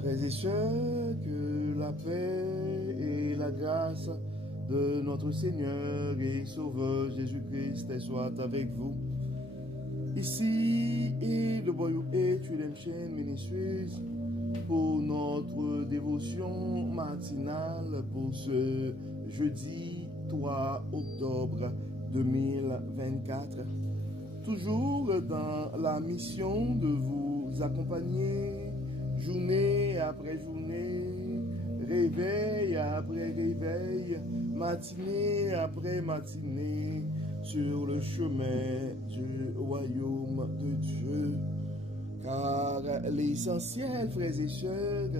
Frères et sœurs, que la paix et la grâce de notre Seigneur et Sauveur Jésus-Christ soit avec vous. Ici est le Boyou Redemption Ministries pour notre dévotion matinale pour ce jeudi 3 octobre 2024. Toujours dans la mission de vous accompagner journée après journée, réveil après réveil, matinée après matinée, sur le chemin du royaume de Dieu. Car l'essentiel, frères et sœurs,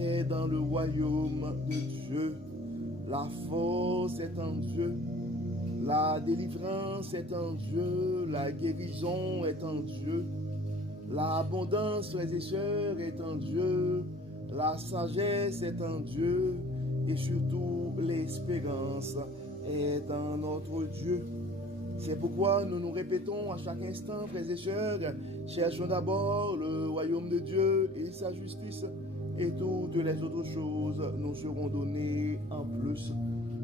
est dans le royaume de Dieu. La force est en Dieu. La délivrance est en Dieu. La guérison est en Dieu. L'abondance, frères et sœurs, est en Dieu. La sagesse est en Dieu. Et surtout, l'espérance est en notre Dieu. C'est pourquoi nous nous répétons à chaque instant, frères et sœurs, cherchons d'abord le royaume de Dieu et sa justice, et toutes les autres choses nous seront données en plus.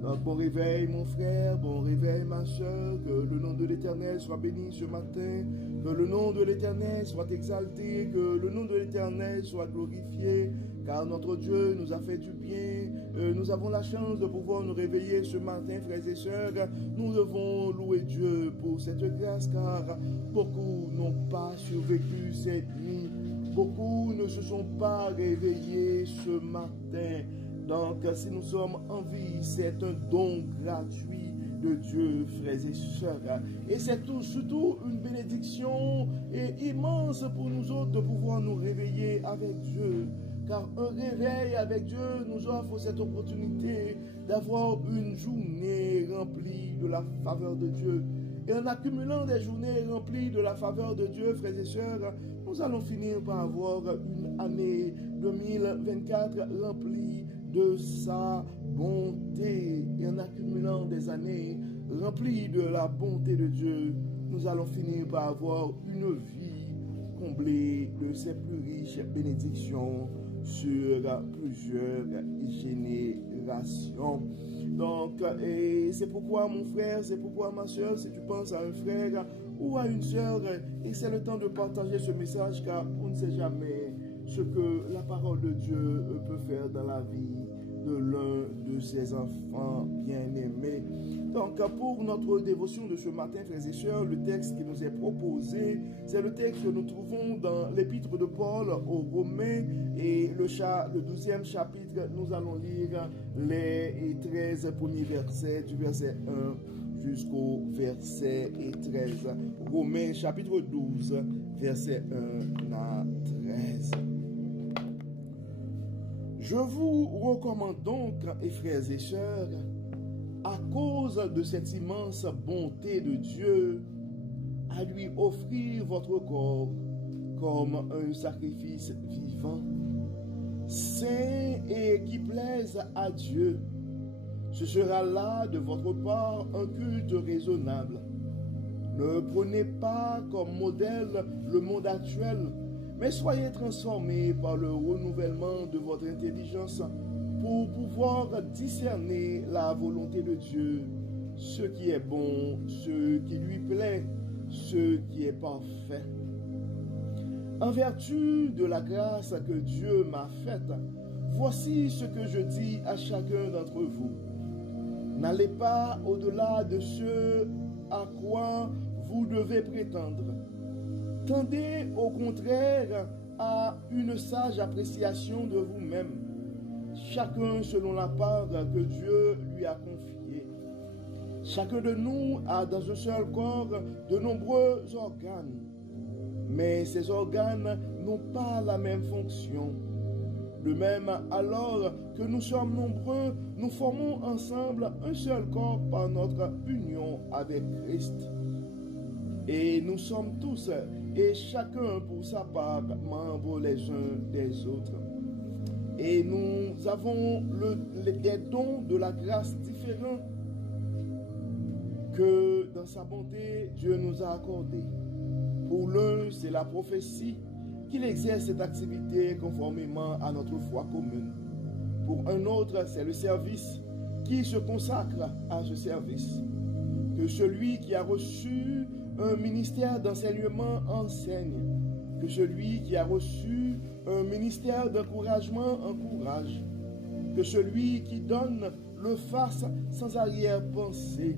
Donc, bon réveil, mon frère, bon réveil, ma soeur, que le nom de l'Éternel soit béni ce matin, que le nom de l'Éternel soit exalté, que le nom de l'Éternel soit glorifié, car notre Dieu nous a fait du bien. Nous avons la chance de pouvoir nous réveiller ce matin, frères et sœurs. Nous devons louer Dieu pour cette grâce, car beaucoup n'ont pas survécu cette nuit. Beaucoup ne se sont pas réveillés ce matin. Donc, si nous sommes en vie, c'est un don gratuit de Dieu, frères et sœurs. Et c'est surtout une bénédiction immense pour nous autres de pouvoir nous réveiller avec Dieu. Car un réveil avec Dieu nous offre cette opportunité d'avoir une journée remplie de la faveur de Dieu. Et en accumulant des journées remplies de la faveur de Dieu, frères et sœurs, nous allons finir par avoir une année 2024 remplie de sa bonté. Et en accumulant des années remplies de la bonté de Dieu, nous allons finir par avoir une vie comblée de ses plus riches bénédictions sur plusieurs générations. Donc, et c'est pourquoi mon frère, c'est pourquoi ma soeur, si tu penses à un frère ou à une soeur, et c'est le temps de partager ce message, car on ne sait jamais ce que la parole de Dieu peut faire dans la vie de l'un de ses enfants bien-aimés. Donc, pour notre dévotion de ce matin, frères et sœurs, le texte qui nous est proposé, c'est le texte que nous trouvons dans l'épître de Paul aux Romains, et le 12e chapitre, nous allons lire les 13 premiers versets, du verset 1 jusqu'au verset 13. Romains chapitre 12, verset 1 à 13. Je vous recommande donc, frères et sœurs, à cause de cette immense bonté de Dieu, à lui offrir votre corps comme un sacrifice vivant, saint et qui plaise à Dieu. Ce sera là de votre part un culte raisonnable. Ne prenez pas comme modèle le monde actuel, mais soyez transformés par le renouvellement de votre intelligence pour pouvoir discerner la volonté de Dieu, ce qui est bon, ce qui lui plaît, ce qui est parfait. En vertu de la grâce que Dieu m'a faite, voici ce que je dis à chacun d'entre vous. N'allez pas au-delà de ce à quoi vous devez prétendre. Tendez au contraire à une sage appréciation de vous-même, chacun selon la part que Dieu lui a confiée. Chacun de nous a dans un seul corps de nombreux organes, mais ces organes n'ont pas la même fonction. De même, alors que nous sommes nombreux, nous formons ensemble un seul corps par notre union avec Christ. Et nous sommes tous, et chacun pour sa part, membres les uns des autres. Et nous avons les dons de la grâce différents que dans sa bonté, Dieu nous a accordés. Pour l'un, c'est la prophétie. qu'il exerce cette activité conformément à notre foi commune. Pour un autre, c'est le service qui se consacre à ce service. Que celui qui a reçu un ministère d'enseignement enseigne. Que celui qui a reçu un ministère d'encouragement encourage. Que celui qui donne le fasse sans arrière-pensée.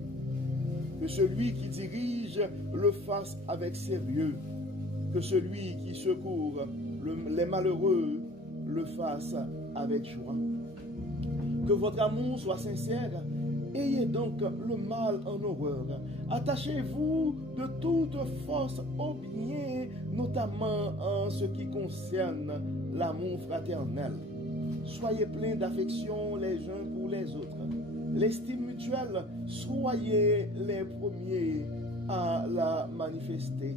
Que celui qui dirige le fasse avec sérieux. Que celui qui secourt les malheureux le fasse avec joie. Que votre amour soit sincère. Ayez donc le mal en horreur. Attachez-vous de toute force au bien, notamment en ce qui concerne l'amour fraternel. Soyez pleins d'affection les uns pour les autres. L'estime mutuelle, soyez les premiers à la manifester.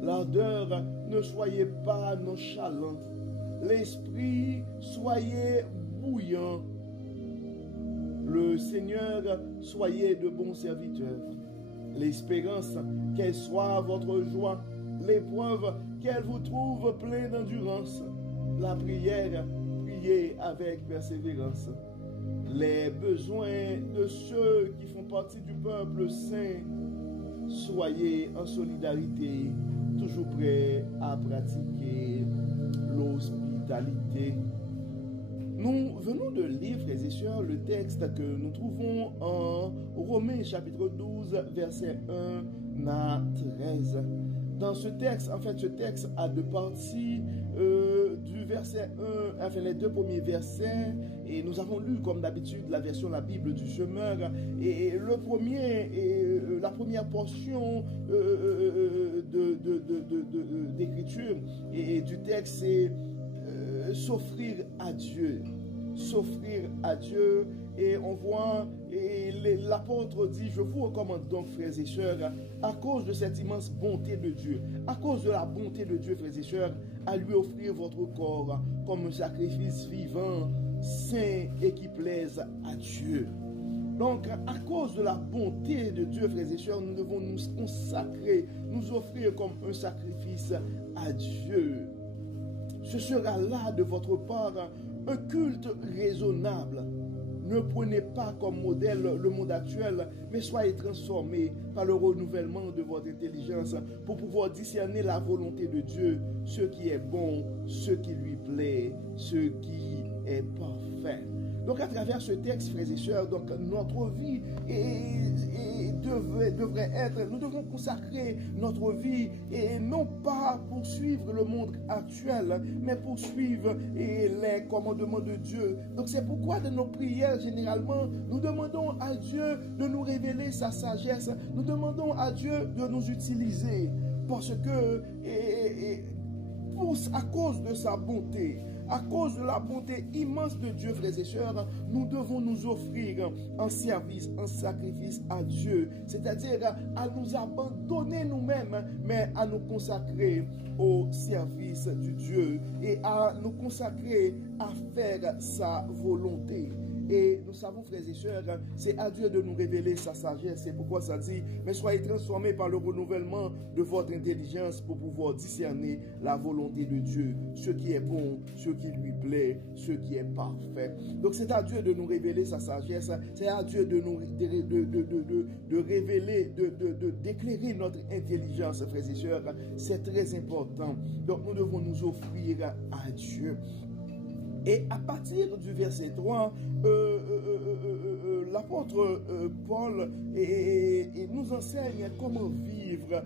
L'ardeur, ne soyez pas nonchalants. L'esprit, soyez bouillant. Le Seigneur, soyez de bons serviteurs. L'espérance, qu'elle soit votre joie. L'épreuve, qu'elle vous trouve plein d'endurance. La prière, priez avec persévérance. Les besoins de ceux qui font partie du peuple saint, soyez en solidarité, toujours prêts à pratiquer l'hospitalité. Nous venons de lire, frères et sœurs, le texte que nous trouvons en Romains chapitre 12, verset 1 à 13. Dans ce texte, en fait, ce texte a deux parties, du verset 1, enfin les deux premiers versets, et nous avons lu comme d'habitude la version la Bible du semeur, et le premier, la première portion d'écriture et du texte, c'est s'offrir à Dieu. S'offrir à Dieu. Et on voit, et l'apôtre dit, je vous recommande donc, frères et sœurs, à cause de cette immense bonté de Dieu, à cause de la bonté de Dieu, frères et sœurs, à lui offrir votre corps comme un sacrifice vivant, saint et qui plaise à Dieu. Donc, à cause de la bonté de Dieu, frères et sœurs, nous devons nous consacrer, nous offrir comme un sacrifice à Dieu. Ce sera là de votre part un culte raisonnable. Ne prenez pas comme modèle le monde actuel, mais soyez transformés par le renouvellement de votre intelligence pour pouvoir discerner la volonté de Dieu, ce qui est bon, ce qui lui plaît, ce qui est parfait. Donc à travers ce texte, frères et sœurs, donc notre vie devrait être, nous devons consacrer notre vie et non pas poursuivre le monde actuel, mais poursuivre les commandements de Dieu. Donc c'est pourquoi dans nos prières, généralement, nous demandons à Dieu de nous révéler sa sagesse, nous demandons à Dieu de nous utiliser, parce que à cause de sa bonté, à cause de la bonté immense de Dieu, frères et sœurs, nous devons nous offrir en service, en sacrifice à Dieu. C'est-à-dire à nous abandonner nous-mêmes, mais à nous consacrer au service du Dieu et à nous consacrer à faire sa volonté. Et nous savons, frères et sœurs, c'est à Dieu de nous révéler sa sagesse. C'est pourquoi ça dit, mais soyez transformés par le renouvellement de votre intelligence pour pouvoir discerner la volonté de Dieu, ce qui est bon, ce qui lui plaît, ce qui est parfait. Donc c'est à Dieu de nous révéler sa sagesse, c'est à Dieu de nous révéler, d'éclairer notre intelligence, frères et sœurs. C'est très important. Donc nous devons nous offrir à Dieu. Et à partir du verset 3, l'apôtre Paul nous enseigne comment vivre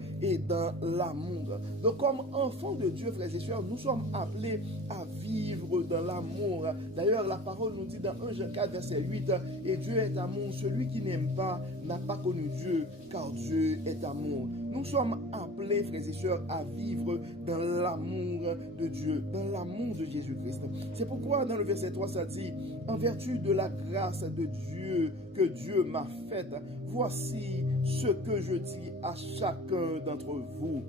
dans l'amour. Donc comme enfants de Dieu, frères et sœurs, nous sommes appelés à vivre dans l'amour. D'ailleurs, la parole nous dit dans 1 Jean 4, verset 8, « Et Dieu est amour, celui qui n'aime pas n'a pas connu Dieu, car Dieu est amour. » Nous sommes appelés, frères et sœurs, à vivre dans l'amour de Dieu, dans l'amour de Jésus-Christ. C'est pourquoi dans le verset 3, ça dit, « En vertu de la grâce de Dieu que Dieu m'a faite, voici ce que je dis à chacun d'entre vous.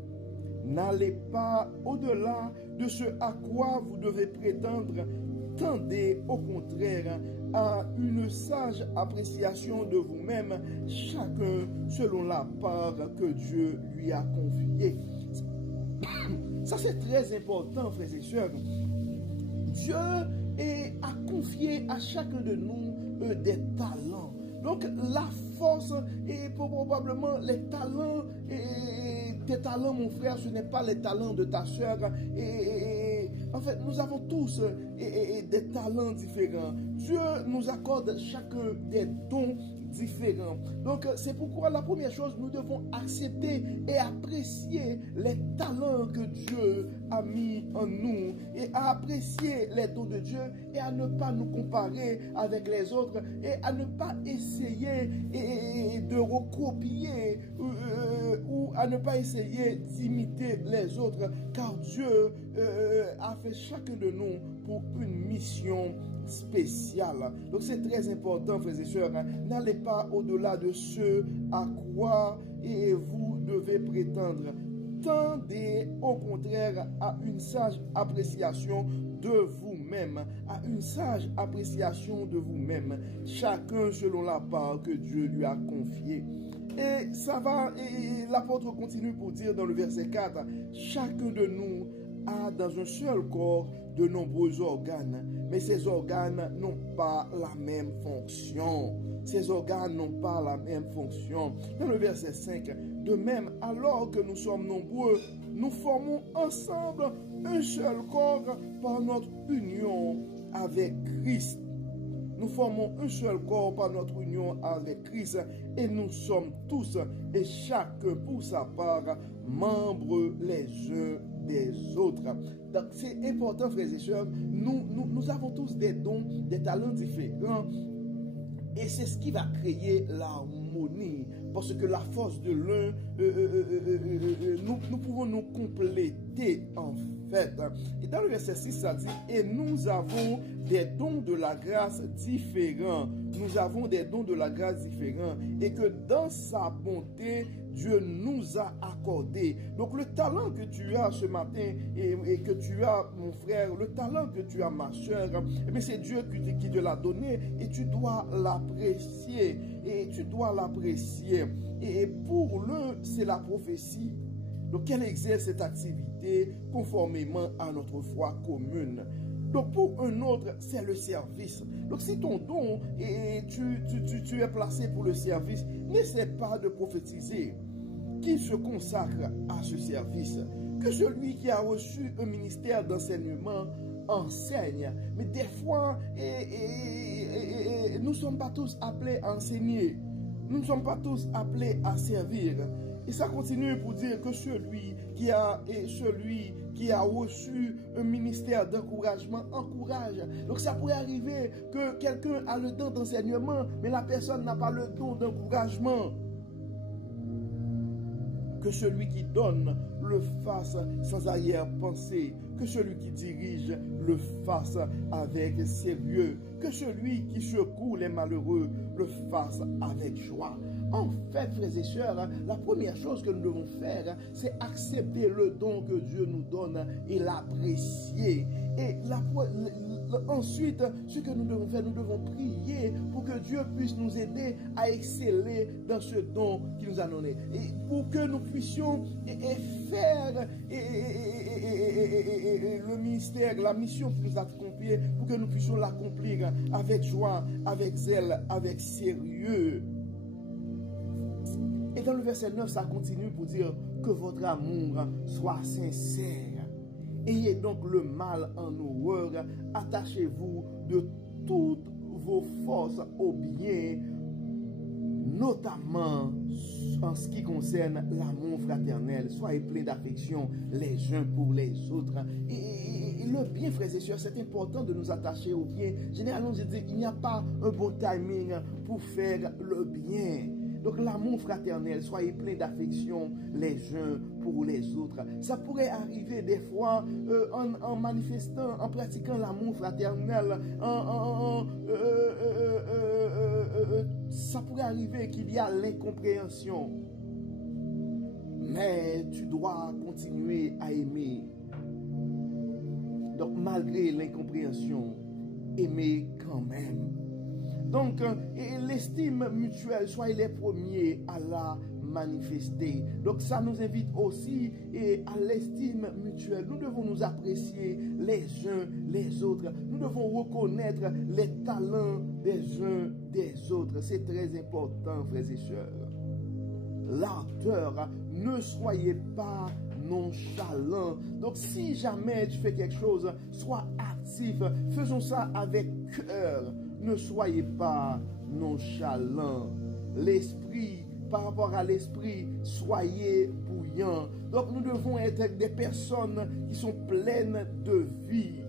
N'allez pas au-delà de ce à quoi vous devez prétendre, tendez au contraire à une sage appréciation de vous-même, chacun selon la part que Dieu lui a confiée. » Ça, c'est très important, frères et sœurs. Dieu a confié à chacun de nous des talents. Donc, la force et probablement les talents, tes talents, mon frère, ce n'est pas les talents de ta soeur. En fait, nous avons tous des talents différents. Dieu nous accorde chacun des dons différents. Donc, c'est pourquoi la première chose, nous devons accepter et apprécier les talents que Dieu a mis en nous et à apprécier les dons de Dieu et à ne pas nous comparer avec les autres et à ne pas essayer de recopier ou à ne pas essayer d'imiter les autres, car Dieu a fait chacun de nous pour une mission spéciale. Donc c'est très important, frères et sœurs, n'allez pas au-delà de ce à quoi vous devez prétendre. Tendez au contraire à une sage appréciation de vous-même, à une sage appréciation de vous-même, chacun selon la part que Dieu lui a confiée. Et ça va, et l'apôtre continue pour dire dans le verset 4, chacun de nous a dans un seul corps de nombreux organes, mais ces organes n'ont pas la même fonction. Ces organes n'ont pas la même fonction. Dans le verset 5, de même, alors que nous sommes nombreux, nous formons ensemble un seul corps par notre union avec Christ. Nous formons un seul corps par notre union avec Christ et nous sommes tous et chacun pour sa part membres les uns des autres. Donc c'est important, frères et sœurs, nous avons tous des dons, des talents différents et c'est ce qui va créer l'harmonie parce que la force de l'un, nous pouvons nous compléter en fait. Et dans le verset 6, ça dit, et nous avons des dons de la grâce différents. Nous avons des dons de la grâce différents et que dans sa bonté, Dieu nous a accordé. Donc le talent que tu as ce matin et que tu as, mon frère, le talent que tu as, ma soeur, c'est Dieu qui te l'a donné et tu dois l'apprécier. Et tu dois l'apprécier. Et pour l'un, c'est la prophétie. Donc elle exerce cette activité conformément à notre foi commune. Donc pour un autre, c'est le service. Donc si ton don et tu es placé pour le service, n'essaie pas de prophétiser. Qui se consacre à ce service? Que celui qui a reçu un ministère d'enseignement enseigne. Mais des fois, nous ne sommes pas tous appelés à enseigner. Nous ne sommes pas tous appelés à servir. Et ça continue pour dire que celui qui a reçu un ministère d'encouragement encourage. Donc ça pourrait arriver que quelqu'un a le don d'enseignement, mais la personne n'a pas le don d'encouragement. Que celui qui donne le fasse sans arrière-pensée. Que celui qui dirige le fasse avec sérieux. Que celui qui secoue les malheureux le fasse avec joie. En fait, frères et sœurs, la première chose que nous devons faire, c'est accepter le don que Dieu nous donne et l'apprécier. Et ensuite, ce que nous devons faire, nous devons prier pour que Dieu puisse nous aider à exceller dans ce don qu'il nous a donné. Et pour que nous puissions faire le ministère, la mission qu'il nous a confiée, pour que nous puissions l'accomplir avec joie, avec zèle, avec sérieux. Et dans le verset 9, ça continue pour dire que votre amour soit sincère. Ayez donc le mal en horreur, attachez-vous de toutes vos forces au bien, notamment en ce qui concerne l'amour fraternel. Soyez pleins d'affection les uns pour les autres. Et le bien, frères et sœurs, c'est important de nous attacher au bien. Généralement, je dis, il n'y a pas un bon timing pour faire le bien. Donc l'amour fraternel, soyez pleins d'affection les uns pour les autres. Ça pourrait arriver des fois en manifestant, en pratiquant l'amour fraternel, ça pourrait arriver qu'il y a l'incompréhension. Mais tu dois continuer à aimer. Donc malgré l'incompréhension, aimer quand même. Donc, l'estime mutuelle, soyez les premiers à la manifester. Donc ça nous invite aussi à l'estime mutuelle. Nous devons nous apprécier les uns les autres. Nous devons reconnaître les talents des uns des autres. C'est très important, frères et sœurs. L'ardeur, ne soyez pas nonchalant. Donc si jamais tu fais quelque chose, sois actif. Faisons ça avec cœur. Ne soyez pas nonchalant. L'esprit, par rapport à l'esprit, soyez bouillants. Donc nous devons être des personnes qui sont pleines de vie.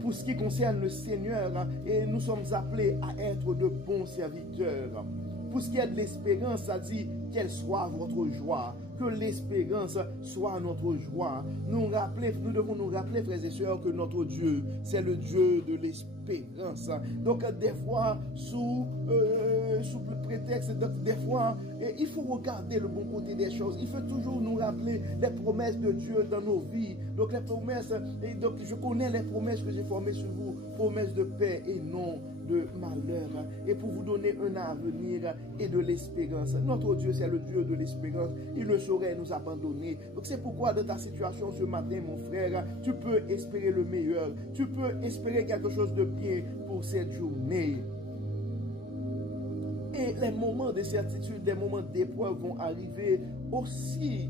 Pour ce qui concerne le Seigneur, et nous sommes appelés à être de bons serviteurs. Pour ce qui est de l'espérance, ça dit qu'elle soit votre joie, que l'espérance soit notre joie. Nous devons nous rappeler, frères et sœurs, que notre Dieu, c'est le Dieu de l'espérance. Donc, des fois, sous le prétexte, des fois, il faut regarder le bon côté des choses. Il faut toujours nous rappeler les promesses de Dieu dans nos vies. Donc, les promesses, et donc je connais les promesses que j'ai formées sur vous, promesses de paix et non de malheur, et pour vous donner un avenir et de l'espérance. Notre Dieu, c'est le Dieu de l'espérance. Il ne saurait nous abandonner. Donc c'est pourquoi dans ta situation ce matin, mon frère, tu peux espérer le meilleur. Tu peux espérer quelque chose de bien pour cette journée. Et les moments de certitude, les moments d'épreuve vont arriver aussi.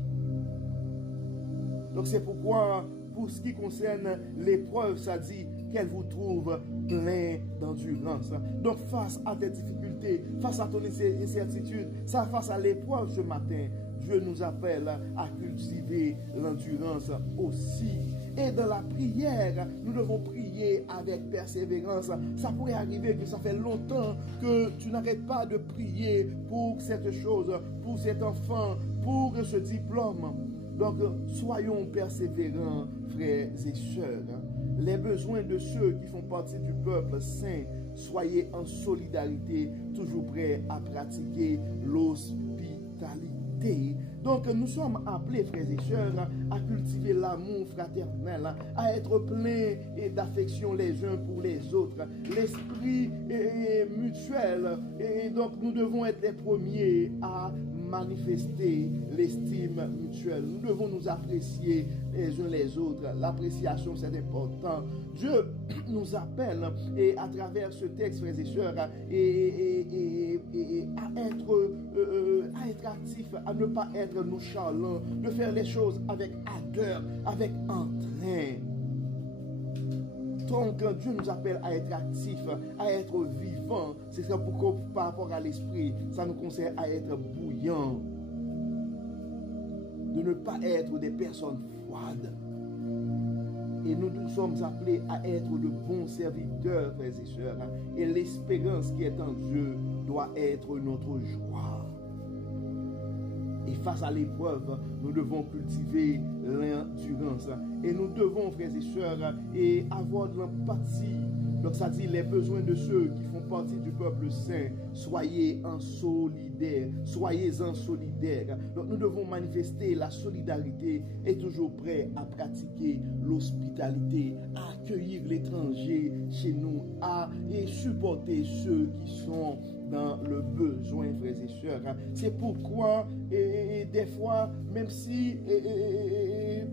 Donc c'est pourquoi, pour ce qui concerne l'épreuve, ça dit qu'elle vous trouve plein d'endurance. Donc face à tes difficultés, face à ton incertitude, face à l'épreuve ce matin, Dieu nous appelle à cultiver l'endurance aussi. Et dans la prière, nous devons prier avec persévérance. Ça pourrait arriver que ça fait longtemps que tu n'arrêtes pas de prier pour cette chose, pour cet enfant, pour ce diplôme. Donc, soyons persévérants, frères et sœurs. Les besoins de ceux qui font partie du peuple saint, soyez en solidarité, toujours prêts à pratiquer l'hospitalité. Donc, nous sommes appelés, frères et sœurs, à cultiver l'amour fraternel, à être pleins d'affection les uns pour les autres. L'esprit est mutuel. Et donc, nous devons être les premiers à manifester l'estime mutuelle. Nous devons nous apprécier les uns les autres. L'appréciation, c'est important. Dieu nous appelle, et à travers ce texte, frères et sœurs, à être actifs, à ne pas être nonchalants, de faire les choses avec ardeur, avec entrain. Donc, Dieu nous appelle à être actifs, à être vivants. C'est ça pourquoi, par rapport à l'esprit, ça nous conseille à être bouillants. De ne pas être des personnes froides. Et nous sommes appelés à être de bons serviteurs, frères et sœurs. Et l'espérance qui est en Dieu doit être notre joie. Et face à l'épreuve, nous devons cultiver l'endurance. Et nous devons, frères et sœurs, avoir de l'empathie. Donc ça dit les besoins de ceux qui font partie du peuple saint. Soyez en solidaire. Soyez en solidaire. Donc nous devons manifester la solidarité et toujours prêts à pratiquer l'hospitalité, à accueillir l'étranger chez nous, et supporter ceux qui sont dans le besoin, frères et sœurs. C'est pourquoi, des fois, même si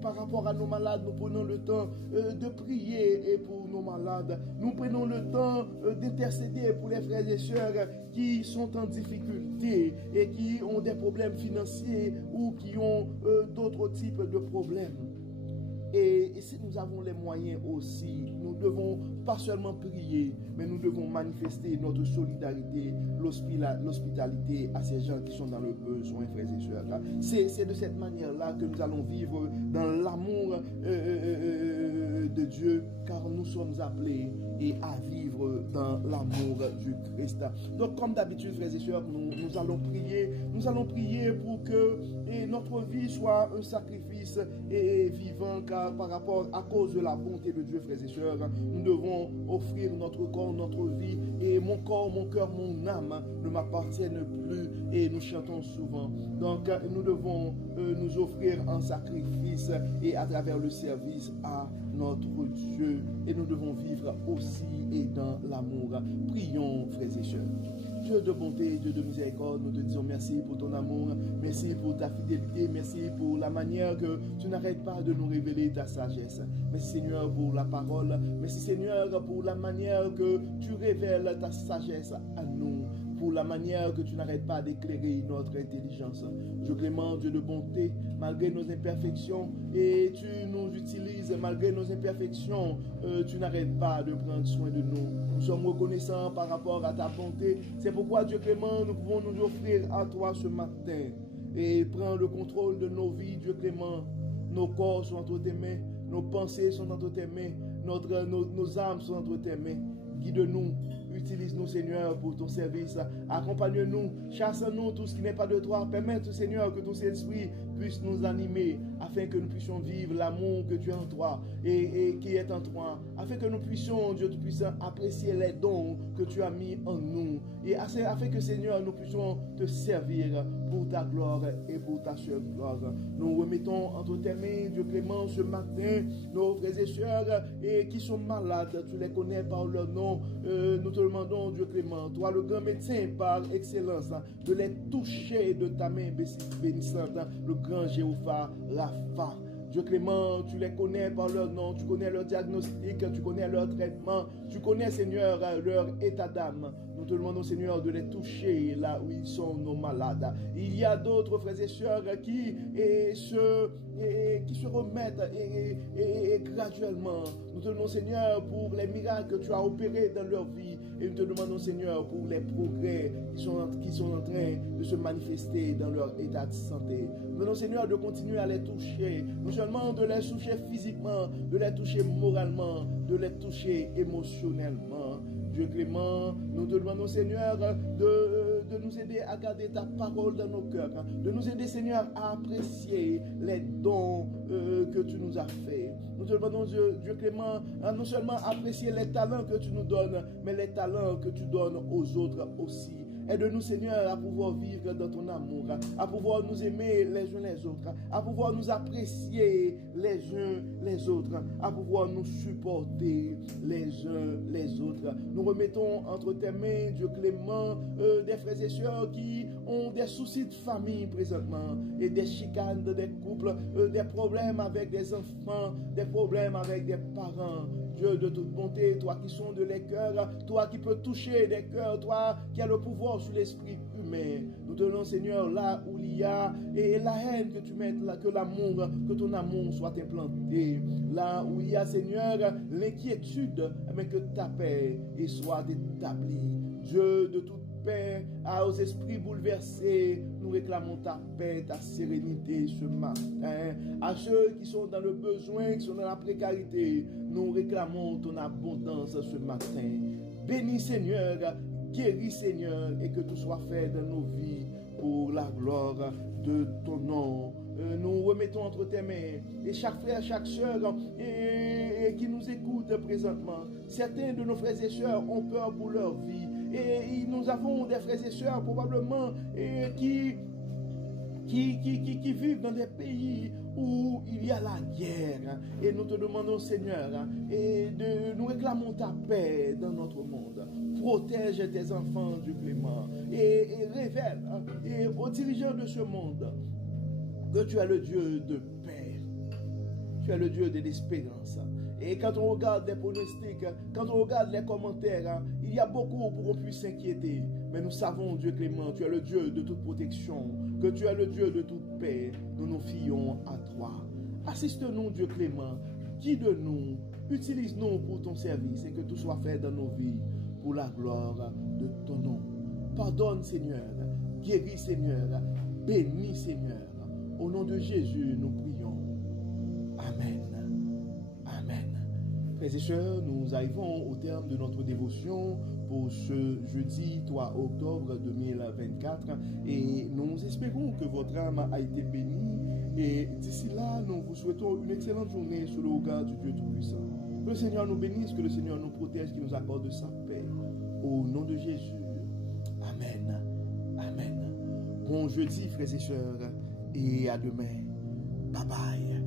par rapport à nos malades, nous prenons le temps de prier pour nos malades, nous prenons le temps d'intercéder pour les frères et sœurs qui sont en difficulté et qui ont des problèmes financiers ou qui ont d'autres types de problèmes. Et si nous avons les moyens aussi, nous devons pas seulement prier, mais nous devons manifester notre solidarité, l'hospitalité à ces gens qui sont dans le besoin, frères et sœurs. C'est de cette manière-là que nous allons vivre dans l'amour de Dieu, car nous sommes appelés à vivre dans l'amour du Christ. Donc, comme d'habitude, frères et sœurs, nous allons prier pour que notre vie soit un sacrifice vivant, car par rapport à cause de la bonté de Dieu, frères et sœurs, nous devons offrir notre corps, notre vie, et mon corps, mon cœur, mon âme ne m'appartiennent plus, et nous chantons souvent. Donc nous devons nous offrir en sacrifice et à travers le service à notre Dieu et nous devons vivre aussi et dans l'amour. Prions, frères et sœurs. Dieu de bonté, Dieu de miséricorde, nous te disons merci pour ton amour, merci pour ta fidélité, merci pour la manière que tu n'arrêtes pas de nous révéler ta sagesse. Merci Seigneur pour la parole, merci Seigneur pour la manière que tu révèles ta sagesse à nous, pour la manière que tu n'arrêtes pas d'éclairer notre intelligence. Dieu clément, Dieu de bonté, malgré nos imperfections, et tu nous utilises malgré nos imperfections, tu n'arrêtes pas de prendre soin de nous. Nous sommes reconnaissants par rapport à ta bonté. C'est pourquoi, Dieu clément, nous pouvons nous offrir à toi ce matin et prendre le contrôle de nos vies, Dieu clément. Nos corps sont entre tes mains, nos pensées sont entre tes mains, nos âmes sont entre tes mains. Guide-nous, utilise-nous, Seigneur, pour ton service. Accompagne-nous, chasse-nous tout ce qui n'est pas de toi. Permets, Seigneur, que ton Saint-Esprit puisse nous animer afin que nous puissions vivre l'amour que tu as en toi et qui est en toi. Afin que nous puissions, Dieu Tout-Puissant, apprécier les dons que tu as mis en nous. Et afin que, Seigneur, nous puissions te servir pour ta gloire et pour ta seule gloire. Nous remettons entre tes mains, Dieu clément, ce matin, nos frères et sœurs et qui sont malades. Tu les connais par leur nom. Nous te demandons, Dieu clément, toi le grand médecin par excellence, de les toucher de ta main bénissante, le grand Jéhovah Rapha. Dieu clément, tu les connais par leur nom, tu connais leur diagnostic, tu connais leur traitement, tu connais, Seigneur, leur état d'âme. Nous te demandons, Seigneur, de les toucher là où ils sont, nos malades. Il y a d'autres frères et sœurs qui se remettent graduellement. Nous te demandons, Seigneur, pour les miracles que tu as opérés dans leur vie. Et nous te demandons, Seigneur, pour les progrès qui sont en train de se manifester dans leur état de santé. Nous demandons, Seigneur, de continuer à les toucher. Non seulement de les toucher physiquement, de les toucher moralement, de les toucher émotionnellement. Dieu clément, nous te demandons, Seigneur, de nous aider à garder ta parole dans nos cœurs, de nous aider, Seigneur, à apprécier les dons que tu nous as faits. Nous te demandons, Dieu clément, à non seulement apprécier les talents que tu nous donnes, mais les talents que tu donnes aux autres aussi. Aide-nous, Seigneur, à pouvoir vivre dans ton amour, à pouvoir nous aimer les uns les autres, à pouvoir nous apprécier les uns les autres, à pouvoir nous supporter les uns les autres. Nous remettons entre tes mains, Dieu clément, des frères et sœurs qui ont des soucis de famille présentement, et des chicanes des couples, des problèmes avec des enfants, des problèmes avec des parents. Dieu de toute bonté, toi qui sondes les cœurs, toi qui peux toucher des cœurs, toi qui as le pouvoir sur l'esprit humain. Nous te demandons, Seigneur, là où il y a et la haine que tu mettes, là, que ton amour soit implanté. Là où il y a, Seigneur, l'inquiétude, mais que ta paix soit établie. Dieu de toute paix, aux esprits bouleversés, nous réclamons ta paix, ta sérénité ce matin. À ceux qui sont dans le besoin, qui sont dans la précarité, nous réclamons ton abondance ce matin. Bénis, Seigneur, guéris, Seigneur, et que tout soit fait dans nos vies pour la gloire de ton nom. Nous remettons entre tes mains et chaque frère, chaque soeur qui nous écoute présentement. Certains de nos frères et sœurs ont peur pour leur vie. Et nous avons des frères et sœurs probablement qui vivent dans des pays où il y a la guerre. Et nous te demandons, Seigneur, nous réclamons ta paix dans notre monde. Protège tes enfants, Dieu clément, et révèle aux dirigeants de ce monde que tu es le Dieu de paix. Tu es le Dieu de l'espérance. Et quand on regarde les pronostics, quand on regarde les commentaires, il y a beaucoup pour qu'on puisse s'inquiéter. Mais nous savons, Dieu clément, tu es le Dieu de toute protection, que tu es le Dieu de toute paix. Nous nous fions à toi. Assiste-nous, Dieu clément, guide-nous, utilise-nous pour ton service et que tout soit fait dans nos vies pour la gloire de ton nom. Pardonne, Seigneur, guéris, Seigneur, bénis, Seigneur. Au nom de Jésus, nous prions. Amen. Amen. Frères et sœurs, nous arrivons au terme de notre dévotion pour ce jeudi 3 octobre 2024 et nous espérons que votre âme a été bénie et d'ici là, nous vous souhaitons une excellente journée sous le regard du Dieu Tout-Puissant. Que le Seigneur nous bénisse, que le Seigneur nous protège, qu'il nous accorde sa paix. Au nom de Jésus. Amen. Amen. Bon jeudi, frères et sœurs, et à demain. Bye bye.